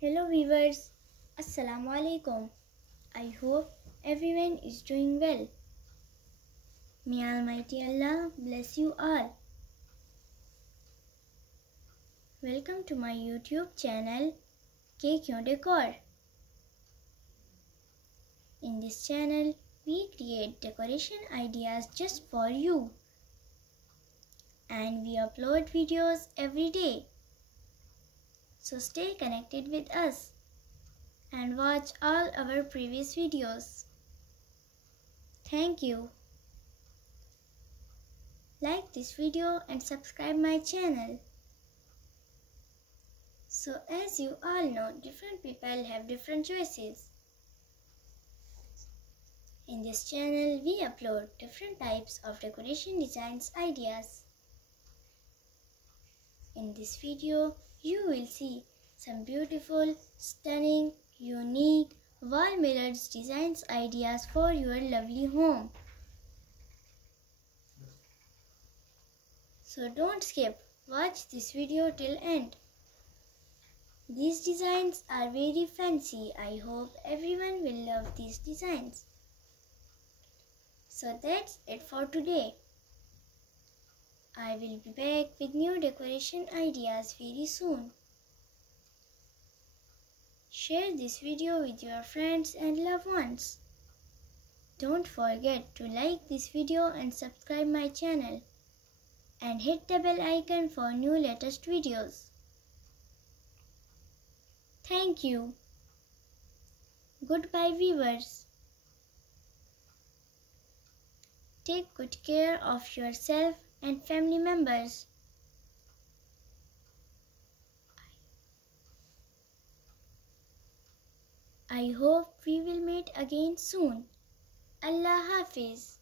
Hello viewers, Assalamu alaikum. I hope everyone is doing well. May Almighty Allah bless you all. Welcome to my YouTube channel Decor. In this channel, we create decoration ideas just for you. And we upload videos every day. So stay connected with us and watch all our previous videos. Thank you. Like this video and subscribe my channel. So as you all know, different people have different choices. In this channel, we upload different types of decoration designs ideas. In this video, you will see some beautiful, stunning, unique, wall mirrors designs ideas for your lovely home. So don't skip, watch this video till end. These designs are very fancy. I hope everyone will love these designs. So that's it for today. I will be back with new decoration ideas very soon. Share this video with your friends and loved ones. Don't forget to like this video and subscribe my channel. And hit the bell icon for new latest videos. Thank you. Goodbye viewers. Take good care of yourself and family members. I hope we will meet again soon. Allah Hafiz.